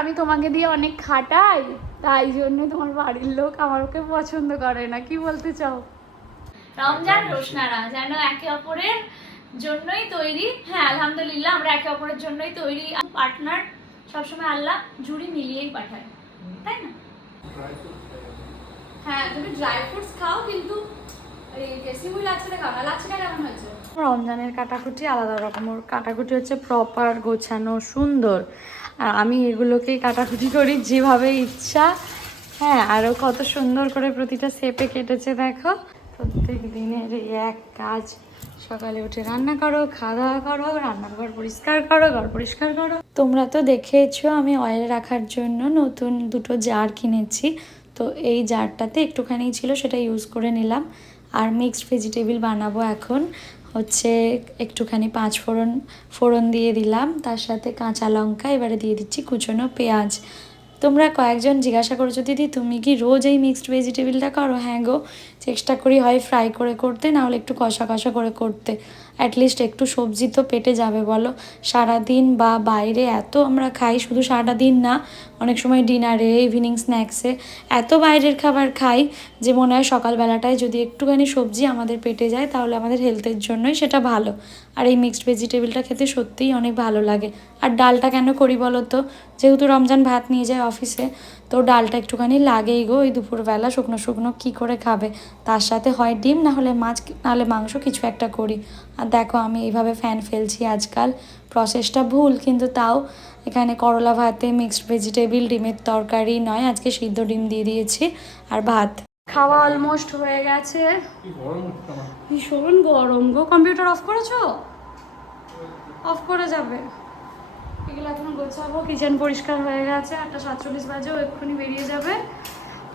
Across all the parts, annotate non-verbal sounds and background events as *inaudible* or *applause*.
আমি তোমাকে দিয়ে অনেক খাটাই তাই জন্য তোমার বাড়ির লোক আমার ওকে পছন্দ করে না কি বলতে চাও? রমজান রোশনারা যেন একে অপরের জন্যই তৈরি হ্যাঁ আলহামদুলিল্লাহ আমরা একে অপরের জন্যই তৈরি। পার্টনার সবসময় আল্লাহ জুড়ি মিলিয়েই পাঠায় তাই না? হ্যাঁ তুমি ড্রাই ফ্রুটস খাও কিন্তু রমজানের কাটাকুটি আলাদা রকম ওর কাটাকুটি হচ্ছে প্রপার গোছানো সুন্দর। আর আমি এগুলোকেই কাটাকুটি করি যেভাবে ইচ্ছা। হ্যাঁ আরও কত সুন্দর করে প্রতিটা শেপে কেটেছে, দেখো। প্রত্যেক দিনের এক কাজ। সকালে উঠে রান্না করো, খাওয়া দাওয়া করো রান্নাঘর পরিষ্কার করো, ঘর পরিষ্কার করো। তোমরা তো দেখেছ আমি অয়েল রাখার জন্য নতুন দুটো জার কিনেছি। তো এই জারটাতে একটুখানি ছিল, সেটা ইউজ করে নিলাম। আর মিক্সড ভেজিটেবিল বানাবো এখন। হচ্ছে একটুখানি পাঁচ ফোড়ন ফোড়ন দিয়ে দিলাম, তার সাথে কাঁচা লঙ্কা, এবারে দিয়ে দিচ্ছি কুচনো পেঁয়াজ। তোমরা কয়েকজন জিজ্ঞাসা করেছ, দিদি, তুমি কি রোজ এই মিক্সড ভেজিটেবিলটা করো? হ্যাঁ গো, চেষ্টা করি হয় ফ্রাই করে করতে না হলে একটু কষা কষা করে করতে। অ্যাটলিস্ট একটু সবজি তো পেটে যাবে, বলো। সারাদিন বা বাইরে এত আমরা খাই, শুধু সারা দিন না, অনেক সময় ডিনারে ইভিনিং স্ন্যাক্সে এত বাইরের খাবার খাই যে মনে হয় সকালবেলাটায় যদি একটুখানি সবজি আমাদের পেটে যায়, তাহলে আমাদের হেলথের জন্যই সেটা ভালো। আর এই মিক্সড ভেজিটেবলটা খেতে সত্যিই অনেক ভালো লাগে। আর ডালটা কেন করি বলো তো? যেহেতু রমজান ভাত নিয়ে যায় অফিসে তো ডালটা একটুখানি লাগেই গো ওই দুপুরবেলা, শুকনো শুকনো কী করে খাবে? তার সাথে হয় ডিম, না হলে মাছ, নাহলে মাংস, কিছু একটা করি। আর দেখো আমি এইভাবে ফ্যান ফেলছি আজকাল। প্রসেসটা ভুল, কিন্তু তাও এখানে করলা ভাতে মিক্সড ভেজিটেবল ডিমের তরকারি নয়, আজকে সিদ্ধ ডিম দিয়ে দিয়েছি। আর ভাত। খাওয়া অলমোস্ট হয়ে গেছে। ভীষণ গরম গো। কম্পিউটার অফ করেছ? অফ করে যাবে। এগুলো এখন গোছাবো কিচেন পরিষ্কার হয়ে গেছে আটটা সাতচল্লিশ বাজেও এক্ষুনি বেরিয়ে যাবে।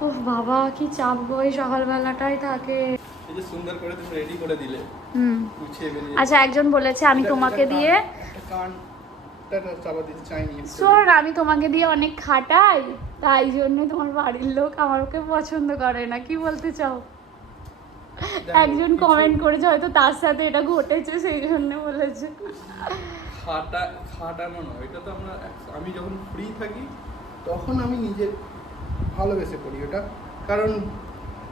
ও বাবা কি চাপ গো এই সকালবেলাটাই থাকে সুন্দর করে তুমি রেডি করে দিলে। হুম। আচ্ছা একজন বলেছে আমি তোমাকে দিয়ে শোন আমি তোমাকে দিয়ে অনেক খাটাই তাই জন্য তোমার বাড়ির লোক আমার ওকে পছন্দ করে না কি বলতে চাও? একজন কমেন্ট করেছে হয়তো তার সাথে এটা ঘটেছে সেই জন্য বলেছে। খাটা খাটানো নয় এটা তো আমরা আমি যখন ফ্রি থাকি তখন আমি নিজে ভালোবেসে করি ওটা কারণ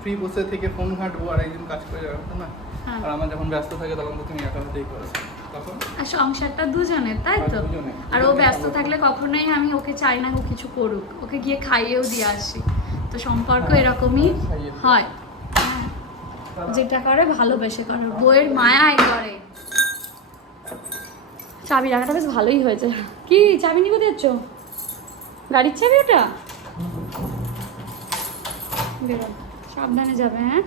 ফ্রি বসে থেকে ফোন ঘাঁটবো আর একদিন কাজ করে যাবে না? হ্যাঁ। আর আমার যখন ব্যস্ত থাকে তখন তো তুমি একা হাতেই করো তখন? আর সংসারটা দুজনের তাই তো? আর আর ও ব্যস্ত। থাকলে কখনোই আমি ওকে চাই না ও কিছু করুক ওকে গিয়ে খাইয়েও দিয়ে আসি। তো সম্পর্ক হ্যাঁ, এরকমই হয়। হ্যাঁ। যেটা করে ভালোবেসে করে। বইয়ের মায়াই করে। চাবি রাখাটা বেশ ভালোই হয়েছে। কি, চাবি নিয়ে কোথায় যাচ্ছ? গাড়ির চাবি ওটা? বেরো সাবধানে যাবে হ্যাঁ?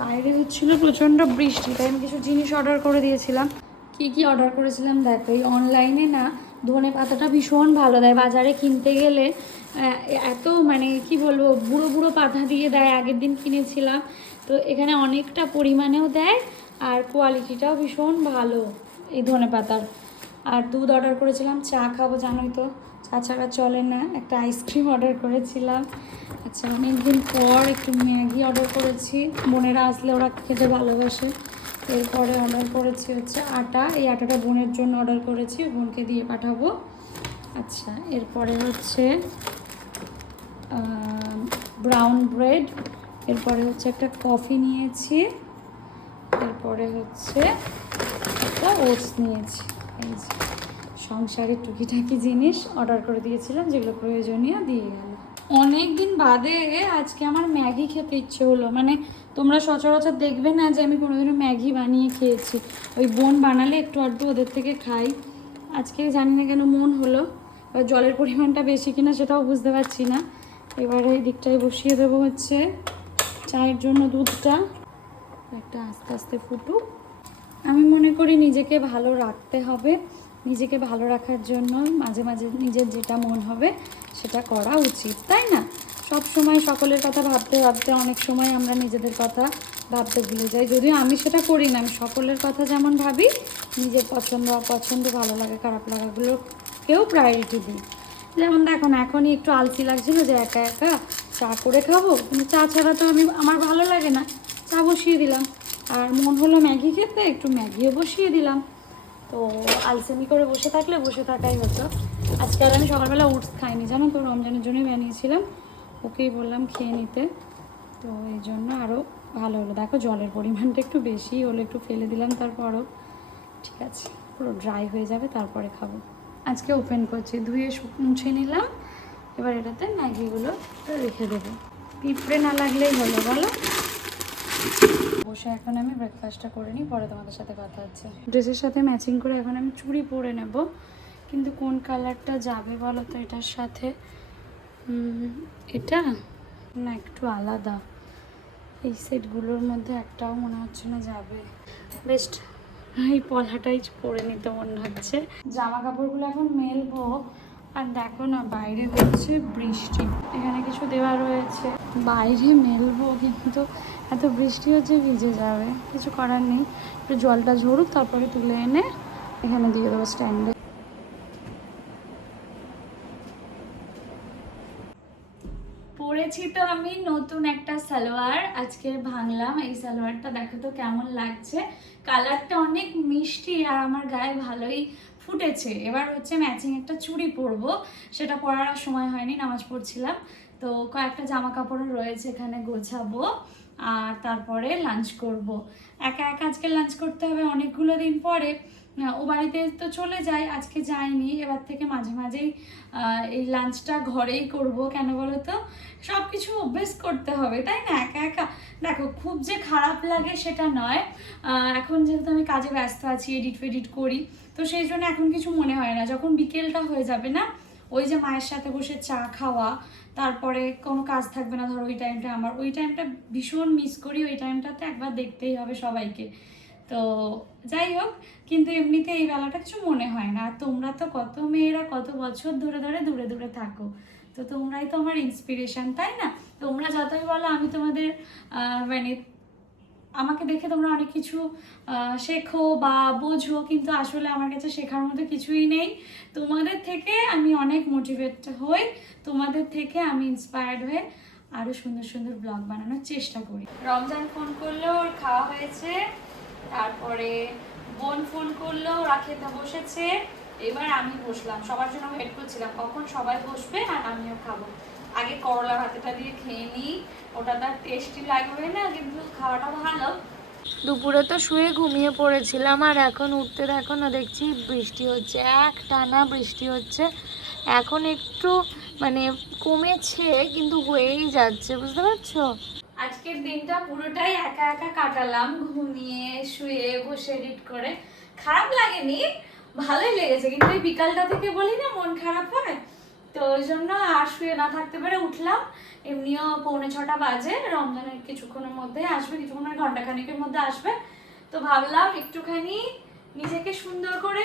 বাইরে হচ্ছিল প্রচণ্ড বৃষ্টি, তাই আমি কিছু জিনিস অর্ডার করে দিয়েছিলাম। কি কি অর্ডার করেছিলাম দেখো, এই অনলাইনে না ধনে পাতাটা ভীষণ ভালো দেয়। বাজারে কিনতে গেলে এত মানে কি বলব, বুড়ো বুড়ো পাতা দিয়ে দেয়, আগের দিন কিনেছিলাম। তো এখানে অনেকটা পরিমাণেও দেয় আর কোয়ালিটিটাও ভীষণ ভালো এই ধনে পাতার। আর দুধ অর্ডার করেছিলাম, চা খাব জানোই তো। চা ছাড়া চলে না, একটা আইসক্রিম অর্ডার করেছিলাম। আচ্ছা অনেকদিন পর একটু ম্যাগি অর্ডার করেছি। বোনেরা আসলে ওরা খেতে ভালোবাসে। এরপরে অর্ডার করেছি হচ্ছে আটা। এই আটাটা বোনের জন্য অর্ডার করেছি, বোনকে দিয়ে পাঠাবো। আচ্ছা এরপরে হচ্ছে ব্রাউন ব্রেড এরপরে হচ্ছে একটা কফি নিয়েছি। এরপরে হচ্ছে একটা ওটস নিয়েছি। এই যে, সংসারের টুকিটাকি জিনিস অর্ডার করে দিয়েছিলাম, যেগুলো প্রয়োজনীয়, দিয়ে গেল। অনেক দিন বাদে আজকে আমার ম্যাগি খেতে ইচ্ছে হলো। মানে তোমরা সচরাচর দেখবে না যে আমি কোনোদিনও ম্যাগি বানিয়ে খেয়েছি। ওই বোন বানালে একটু আধটু ওদের থেকে খাই। আজকে জানি না কেন মন হলো। জলের পরিমাণটা বেশি কিনা সেটাও বুঝতে পারছি না। এবারে এই দিকটায় বসিয়ে দেবো হচ্ছে চায়ের জন্য দুধটা। একটা আস্তে আস্তে ফুটুক। আমি মনে করি নিজেকে ভালো রাখতে হবে। নিজেকে ভালো রাখার জন্য মাঝে মাঝে নিজের যেটা মন হবে সেটা করা উচিত, তাই না? সব সময় সকলের কথা ভাবতে ভাবতে অনেক সময় আমরা নিজেদের কথা ভাবতে ভুলে যাই। যদিও আমি সেটা করি না, আমি সকলের কথা যেমন ভাবি, নিজের পছন্দ, অপছন্দ, ভালো লাগে, খারাপ লাগাগুলোকেও প্রায়োরিটি দিই। যেমন দেখো না, এখনই একটু আলসি লাগছিল যে একা একা চা করে খাব, কিন্তু চা ছাড়া তো আমি, আমার ভালো লাগে না। চা বসিয়ে দিলাম। আর মন হলো ম্যাগি খেতে, একটু ম্যাগিও বসিয়ে দিলাম। তো আলসেমি করে বসে থাকলে বসে থাকাই হতো। আজকে আর আমি সকালবেলা উঠস খাইনি, জানো তো, রমজানের জন্যই বানিয়েছিলাম। ওকেই বললাম খেয়ে নিতে। তো এই জন্য আরও ভালো হলো। দেখো জলের পরিমাণটা একটু বেশি হলো, একটু ফেলে দিলাম তারপরও। ঠিক আছে, পুরো ড্রাই হয়ে যাবে, তারপরে খাব। আজকে ওপেন করছি, ধুয়ে মুছে নিলাম। এবার এটাতে ম্যাগিগুলো রেখে দেবো। পিঁপড়ে না লাগলেই হলো, বলো। বসে এখন আমি ব্রেকফাস্টটা করে নিই, পরে তোমাদের সাথে কথা হচ্ছে। ড্রেসের সাথে ম্যাচিং করে এখন আমি চুড়ি পরে নেব। কিন্তু কোন কালারটা যাবে বলো তো এটার সাথে? এটা? না, একটু আলাদা। এই সেটগুলোর মধ্যে একটাও মনে হচ্ছে না যাবে। বেস্ট এই পলাটাই পরে নিতে মনে হচ্ছে। জামা কাপড়গুলো এখন মেলবো। আর দেখো না, বাইরে হচ্ছে বৃষ্টি। এখানে কিছু দেওয়া রয়েছে। বাইরে মেলবো, কিন্তু এত বৃষ্টি হচ্ছে ভিজে যাবে। কিছু করার নেই। একটু জলটা ঝরুক, তারপরে তুলে এনে এখানে দিয়ে দেবো স্ট্যান্ডে পরেছি তো আমি নতুন একটা সালোয়ার। আজকে ভাঙলাম। এই সালোয়ারটা দেখো তো কেমন লাগছে। কালারটা অনেক মিষ্টি আর আমার গায়ে ভালোই ফুটেছে। এবার হচ্ছে ম্যাচিং একটা চুড়ি পরবো। সেটা পরার সময় হয়নি, নামাজ পড়ছিলাম। তো কয়েকটা জামা কাপড়ও রয়েছে এখানে গোছাবো আর তারপরে লাঞ্চ করব। একা একা আজকে লাঞ্চ করতে হবে অনেকগুলো দিন পরে। ও বাড়িতে তো চলে যায়, আজকে যায়নি। এবার থেকে মাঝে মাঝেই এই লাঞ্চটা ঘরেই করব, কেন বলো তো সব কিছু অভ্যেস করতে হবে, তাই না? একা একা। দেখো, খুব যে খারাপ লাগে সেটা নয়। এখন যেহেতু আমি কাজে ব্যস্ত আছি, এডিট ফেডিট করি, তো সেই জন্য এখন কিছু মনে হয় না। যখন বিকেলটা হয়ে যাবে না, ওই যে মায়ের সাথে বসে চা খাওয়া, তারপরে কোনো কাজ থাকবে না, ধরো ওই টাইমটা আমার। ওই টাইমটা ভীষণ মিস করি, ওই টাইমটাতে একবার দেখতেই হবে সবাইকে। তো যাই হোক, কিন্তু এমনিতে এই বেলাটা কিছু মনে হয় না। তোমরা তো কত মেয়েরা কত বছর ধরে ধরে দূরে দূরে থাকো। তো তোমরাই তো আমার ইন্সপিরেশন তাই না? তোমরা যতই বলো, আমি তোমাদের মানে আমাকে দেখে তোমরা অনেক কিছু শেখো বা বোঝো, কিন্তু আসলে আমার কাছে শেখার মতো কিছুই নেই। তোমাদের থেকে আমি অনেক মোটিভেট হই। তোমাদের থেকে আমি ইন্সপায়ার্ড হয়ে আরও সুন্দর সুন্দর ব্লগ বানানোর চেষ্টা করি। রমজান ফোন করল, ওর খাওয়া হয়েছে। তারপরে বোন ফোন করল ওরা খেতে বসেছে। এবার আমি বসলাম। সবার জন্য ওয়েট করছিলাম। কখন সবাই বসবে আর আমিও খাব? আগে করলা ভাতেটা দিয়ে খেয়ে নিই। ওটা তার টেস্টি লাগবে না, কিন্তু খাওয়াটা ভালো। দুপুরে তো শুয়ে ঘুমিয়ে পড়েছিলাম আর এখন উঠতে দেখো না, দেখছি বৃষ্টি হচ্ছে। এক টানা বৃষ্টি হচ্ছে। এখন একটু মানে কমেছে, কিন্তু হয়েই যাচ্ছে। বুঝতে পারছ? আজকের দিনটা পুরোটাই একা একা কাটালাম, ঘুমিয়ে শুয়ে বসে এডিট করে। খারাপ লাগেনি, ভালোই লেগেছে, কিন্তু এই বিকালটা থেকে বলি না, মন খারাপ হয়। তো ওই জন্য আর শুয়ে না থাকতে পারে উঠলাম। এমনিও পৌনে ছটা বাজে, রমজানের কিছুক্ষণের মধ্যে আসবে, কিছুক্ষণের মানে ঘণ্টা খানিকের মধ্যে আসবে। তো ভাবলাম একটুখানি নিজেকে সুন্দর করে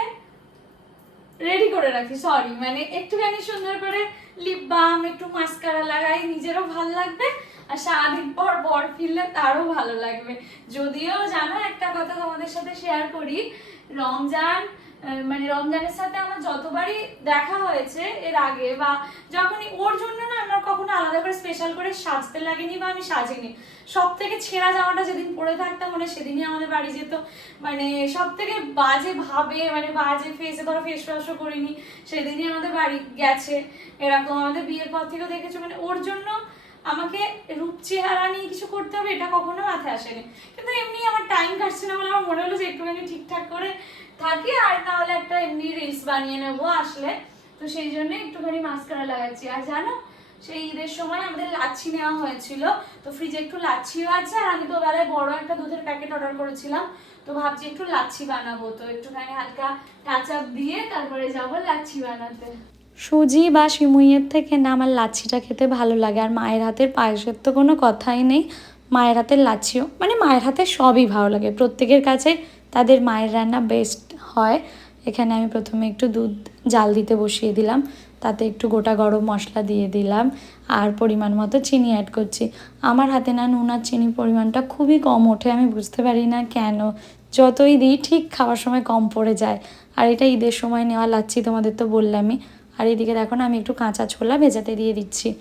রেডি করে রাখি সরি মানে একটুখানি সুন্দর করে লিপ বাম একটু মাস্কারা লাগাই, নিজেরও ভালো লাগবে আর সারাদিন পর বর ফিরলে তারও ভালো লাগবে। যদিও জানো একটা কথা তোমাদের সাথে শেয়ার করি, রমজান মানে রমজানের সাথে আমার যতবারই দেখা হয়েছে এর আগে বা যখনই ওর জন্য না আমার কখনো আলাদা করে স্পেশাল করে সাজতে লাগেনি বা আমি সাজিনি। সব থেকে ছেঁড়া জামাটা যেদিন পরে থাকতাম মানে সেদিনই আমাদের বাড়ি যেত। মানে সব থেকে বাজে ভাবে মানে বাজে ফেসে ধরো ফেস ওয়াশও করিনি, সেদিনই আমাদের বাড়ি গেছে। এরকম আমাদের বিয়ের পর থেকেও দেখেছ মানে ওর জন্য আমাকে রূপ চেহারা নিয়ে কিছু করতে হবে এটা কখনো মাথায় আসেনি। কিন্তু এমনি আমার টাইম কাটছে না বলে আমার মনে হলো যে একটুখানি ঠিকঠাক করে থাকি, আর না হলে একটা এমনি রিলস বানিয়ে নেব আসলে। তো সেই জন্য একটুখানি মাস্কারা লাগাচ্ছি। আর জানো, সেই ঈদের সময় আমাদের লাচ্ছি নেওয়া হয়েছিল। তো ফ্রিজে একটু লাচ্ছিও আছে, আর আমি তো বেলায় বড় একটা দুধের প্যাকেট অর্ডার করেছিলাম। তো ভাবছি একটু লাচ্ছি বানাবো। তো একটুখানি হালকা টাচ দিয়ে তারপরে যাব লাচ্ছি বানাতে। সুজি বা সিমুইয়ের থেকে না আমার লাচ্ছিটা খেতে ভালো লাগে। আর মায়ের হাতের পায়েসের তো কোনো কথাই নেই। মায়ের হাতের লাচ্ছিও মানে মায়ের হাতের সবই ভালো লাগে। প্রত্যেকের কাছে তাদের মায়ের রান্না বেস্ট হয়। এখানে আমি প্রথমে একটু দুধ জাল দিতে বসিয়ে দিলাম। তাতে একটু গোটা গরম মশলা দিয়ে দিলাম। আর পরিমাণ মতো চিনি অ্যাড করছি। আমার হাতে না নুন আর চিনির পরিমাণটা খুবই কম ওঠে। আমি বুঝতে পারি না কেন? যতই দিই, ঠিক খাওয়ার সময় কম পড়ে যায়। আর এটা ঈদের সময় নেওয়া লাচ্ছি তোমাদের তো বললামই। আর এদিকে দেখো না, আমি একটু কাঁচা ছোলা ভেজাতে দিয়ে দিচ্ছি।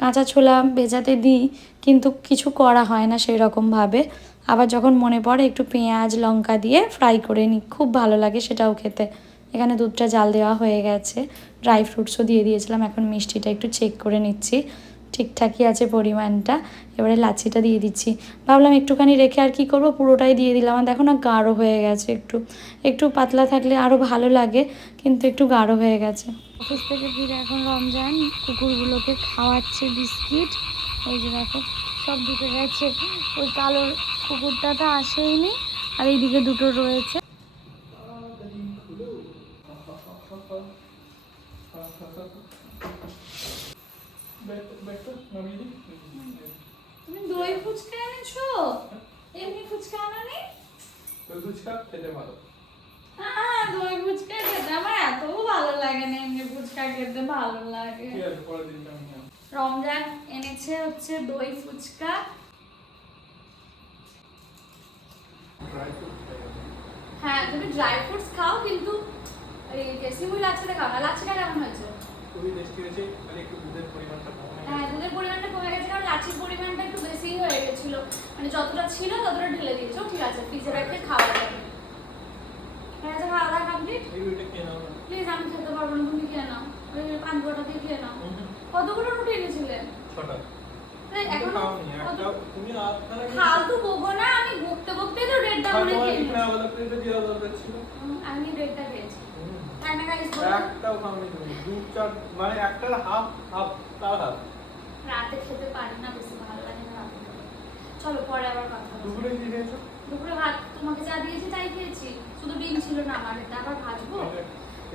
কাঁচা ছোলা ভেজাতে দিই, কিন্তু কিছু করা হয় না সেই রকমভাবে আবার যখন মনে পড়ে একটু পেঁয়াজ, লঙ্কা দিয়ে ফ্রাই করে নিই, খুব ভালো লাগে সেটাও খেতে। এখানে দুধটা জাল দেওয়া হয়ে গেছে। ড্রাই ফ্রুটসও দিয়ে দিয়েছিলাম, এখন মিষ্টিটা একটু চেক করে নিচ্ছি। ঠিকঠাকই আছে পরিমাণটা। এবারে লাচিটা দিয়ে দিচ্ছি। ভাবলাম একটুখানি রেখে আর কি করব? পুরোটাই দিয়ে দিলাম। দেখো না গাঢ় হয়ে গেছে একটু। একটু পাতলা থাকলে আরও ভালো লাগে, কিন্তু একটু গাঢ় হয়ে গেছে। অফিস থেকে ফিরে এখন রমজান। কুকুরগুলোকে খাওয়াচ্ছে বিস্কিট। এই যে দেখো, সব ঢুকে গেছে। ওই কালো কুকুরটা তো আসেইনি আর এইদিকে দুটো রয়েছে। তুমি দই ফুচকা এনেছো? এমনি ফুচকা আনানি? ওই ফুচকা খেতে ভালো। হ্যাঁ দই ফুচকা খেতে আমার এত ভালো লাগে না এমনি ফুচকা খেতে ভালো লাগে। রমজান এনেছে হচ্ছে দই ফুচকা হ্যাঁ তুমি ড্রাই ফ্রুটস খাও কিন্তু এই কেসিমুই লাচ্ছিটা খাও না। লাচ্ছিটা কেমন হয়েছে? খুবই টেস্টি হয়েছে মানে একটু দুধের পরিমাণটা কম হ্যাঁ দুধের পরিমাণটা কমে গেছে কারণ লাচ্ছির পরিমাণটা একটু বেশি হয়ে গেছিল। মানে যতটা ছিল ততটা ঢেলে দিয়েছ। ঠিক আছে ফ্রিজে খাওয়া যাবে। হ্যাঁ আচ্ছা খাওয়া দাওয়া কমপ্লিট না। প্লিজ আমি খেতে পারব না তুমি খেয়ে নাও। ওই পান গোটা দিয়ে খেয়ে নাও। কতগুলো রুটি এনেছিলে? ছটা। তুমি একটা তুমি কি- ফালতু বকো না আমি বকতে বকতে তো রেডটা আর মনে তোমার খেয়ে এখানে নিয়েছি। আলাদা প্লেটে দেওয়া ছিল। আমি রেডটা খেয়েছি। হুম। গাইস একটাও খাওনি তুমি। দু চার মানে একটার হাফ হাফ তার হাফ রাতে খেতে পারি না বেশি ভালো লাগে না চলো পরে আবার কথা দুপুরে কি খেয়েছো? দুপুরে ভাত তোমাকে যা দিয়েছি তাই খেয়েছি। শুধু ডিম ছিল না আমার এটা আবার ভাজবো?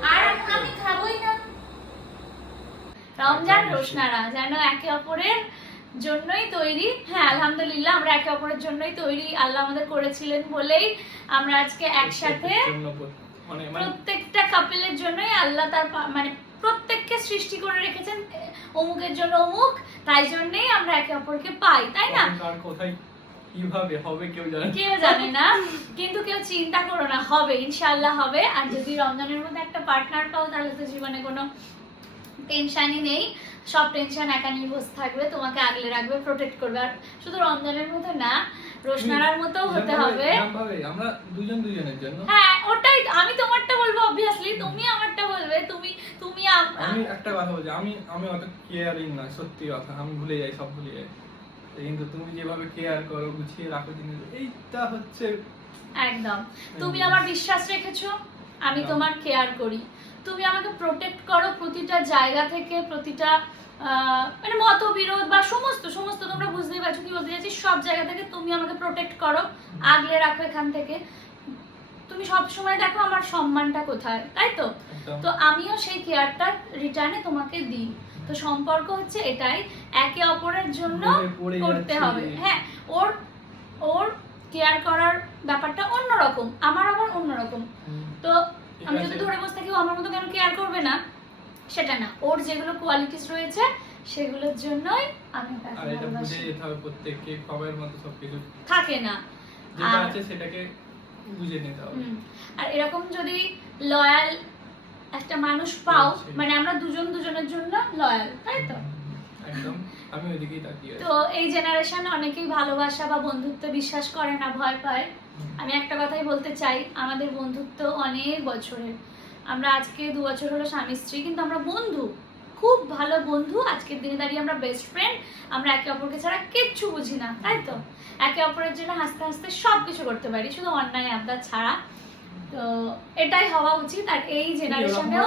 আর আমি খাবোই না। রমজান রোশনারা যেন একে অপরের জন্যই তৈরি। হ্যাঁ আলহামদুলিল্লাহ আমরা একে অপরের জন্যই তৈরি। আল্লাহ আমাদের করেছিলেন বলেই আমরা আজকে একসাথে মানে মানে প্রত্যেকটা কাপেলের জন্যই আল্লাহ তার মানে প্রত্যেককে সৃষ্টি করে রেখেছেন অমুকের জন্য অমুক তাই জন্যই আমরা একে অপরকে পাই তাই না? কোথায় কীভাবে হবে কেউ জানে না। কেউ জানে না কিন্তু কেউ চিন্তা করো না হবে ইনশাআল্লাহ হবে। আর যদি রমজানের মধ্যে একটা পার্টনার পাও তাহলে তো জীবনে কোনো টেনশনই নেই সব টেনশন একা নিয়ে বসে থাকবে তোমাকে আগলে রাখবে প্রোটেক্ট করবে। আর শুধু রমজানের মতো না রোশনারার মতো হতে হবে। আমরা দুজন দুজনের জন্য। হ্যাঁ ওটাই আমি তোমারটা বলব অবভিয়াসলি তুমি আমারটা বলবে তুমি তুমি আমি একটা কথা বলছি আমি আমি অত কেয়ারিং না সত্যি কথা আমি ভুলে যাই সব ভুলে যাই। কিন্তু তুমি যেভাবে কেয়ার করো গুছিয়ে রাখো জিনিস এইটা হচ্ছে একদম। তুমি আমার বিশ্বাস রেখেছো আমি তোমার কেয়ার করি। তুমি আমাকে প্রোটেক্ট করো প্রতিটা জায়গা থেকে প্রতিটা মানে মতবিরোধ বা সমস্ত সমস্ত তোমরা বুঝতেই পারছ কি বলতে চাইছি সব জায়গা থেকে তুমি আমাকে প্রোটেক্ট করো আগলে রাখো এখান থেকে। তুমি সব সময় দেখো আমার সম্মানটা কোথায় তাই তো? তো আমিও সেই কেয়ারটা রিটার্নে তোমাকে দিই। তো সম্পর্ক হচ্ছে এটাই একে অপরের জন্য করতে হবে। হ্যাঁ ওর ওর কেয়ার করার ব্যাপারটা অন্যরকম আমার আবার অন্যরকম। আমি যদি ধরে বসে থাকি আমার মতো কেন কেয়ার করবে না? সেটা না। ওর যেগুলো কোয়ালিটিস রয়েছে সেগুলোর জন্যই আমি আর এটা বুঝে যেতে হবে প্রত্যেককে খবরের মতো সবকিছু। থাকে না। যেটা আছে সেটাকে বুঝে নিতে হবে। আর এরকম যদি লয়াল একটা মানুষ পাও মানে আমরা দুজন দুজনের জন্য লয়াল তাই তো? একদম। আমি ওইদিকেই তাকিয়ে তো এই জেনারেশন অনেকেই ভালোবাসা বা বন্ধুত্ব বিশ্বাস করে না ভয় পায়। আমি একটা কথাই বলতে চাই আমাদের বন্ধুত্ব অনেক বছরের। আমরা আজকে দু বছর হলো স্বামী স্ত্রী কিন্তু আমরা বন্ধু খুব ভালো বন্ধু। আজকের দিনে দাঁড়িয়ে আমরা বেস্ট ফ্রেন্ড আমরা একে অপরকে ছাড়া কিচ্ছু বুঝি না তাই তো? একে অপরের জন্য হাসতে হাসতে সব কিছু করতে পারি শুধু অন্যায় আবদার ছাড়া। তো এটাই হওয়া উচিত আর এই জেনারেশনেও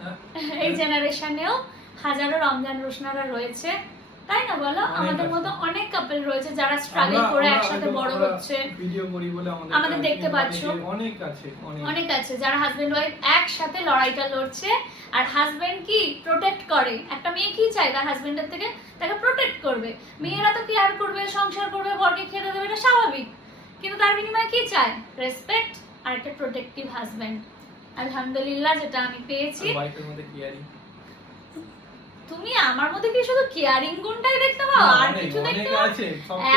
হ্যাঁ? *laughs* এই জেনারেশনেও হাজারো রমজান রোশনারা রয়েছে। তাই না বলো? আমাদের মতো অনেক কাপল রয়েছে যারা স্ট্রাগল করে একসাথে বড় হচ্ছে। ভিডিও করি বলে আমাদের আমাদের দেখতে পাচ্ছো। অনেক আছে অনেক। আছে যারা হাজবেন্ড ওয়াইফ একসাথে লড়াইটা লড়ছে আর হাজবেন্ড কি প্রোটেক্ট করে? একটা মেয়ে কি চায় তার হাজবেন্ডের থেকে? তাকে প্রোটেক্ট করবে। মেয়েরা তো কেয়ার করবে সংসার করবে বরকে খেতে দেবে এটা স্বাভাবিক। কিন্তু তার বিনিময়ে কি চায়? রেসপেক্ট আর একটা প্রোটেক্টিভ হাজবেন্ড আলহামদুলিল্লাহ যেটা আমি পেয়েছি। ওয়াইফের মধ্যে কেয়ারিং তুমি আমার মধ্যে কি শুধু কেয়ারিং গুণটাই দেখতে পাও? আর কিছু দেখতে পাও?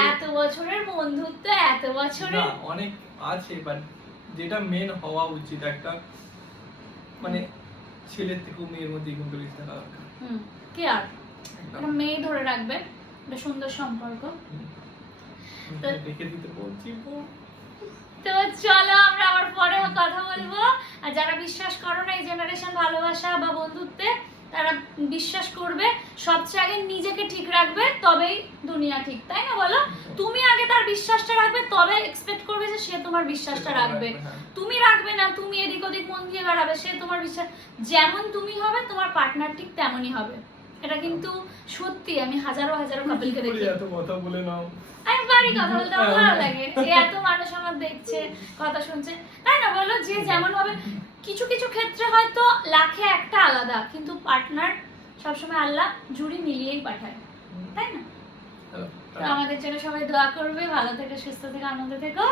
এত বছরের বন্ধুত্ব এত বছরের অনেক আছে বাট যেটা মেন হওয়া উচিত একটা মানে ছেলের থেকেও মেয়ের মধ্যে কিন্তু রিস্তা দরকার। হুম কেয়ার। একটা মেয়ে ধরে রাখবে একটা সুন্দর সম্পর্ক। হুম। দিতে বলছি তো চলো আমরা আবার পরে কথা বলব। আর যারা বিশ্বাস করো না এই জেনারেশন ভালোবাসা বা বন্ধুত্বে তারা বিশ্বাস করবে সবচেয়ে আগে নিজেকে ঠিক রাখবে তবেই দুনিয়া ঠিক তাই না বলো? তুমি আগে তার বিশ্বাসটা রাখবে তবে এক্সপেক্ট করবে যে সে তোমার বিশ্বাসটা রাখবে। হ্যাঁ। তুমি রাখবে না তুমি এদিক ওদিক মন দিয়ে বেড়াবে সে তোমার বিশ্বাস যেমন তুমি হবে তোমার পার্টনার ঠিক তেমনই হবে। এটা কিন্তু সত্যি আমি হাজারো হাজারো কাপলকে দেখি। এত কথা বলে নাও? আমি বাড়ি কথা বলতে আমার ভালো লাগে। এই এত মানুষ আমার দেখছে কথা শুনছে। তাই না বলো যে যেমন ভাবে কিছু কিছু ক্ষেত্রে হয়তো লাখে একটা আলাদা কিন্তু পার্টনার সবসময় আল্লাহ জুড়ি মিলিয়েই পাঠায়। তাই না? তো আমাদের জন্য সবাই দোয়া করবে। ভালো থেকে সুস্থ থেকে আনন্দ থেকো।